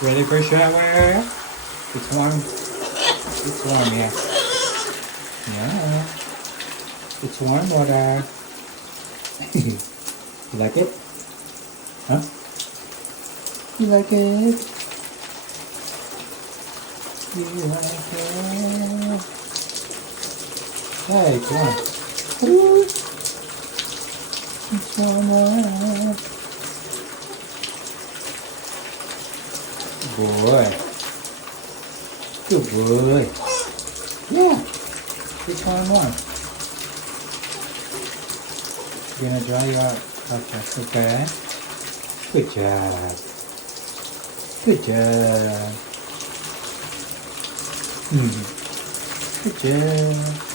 Ready for a shower? It's warm. It's warm, yeah. Yeah. It's warm water. You like it? Huh? You like it? You like it? Hey, come on. Ooh. It's warm water. Boy. Good boy. Yeah. It's warm water. Gonna dry you out. Okay. Good job. Good job. Good job.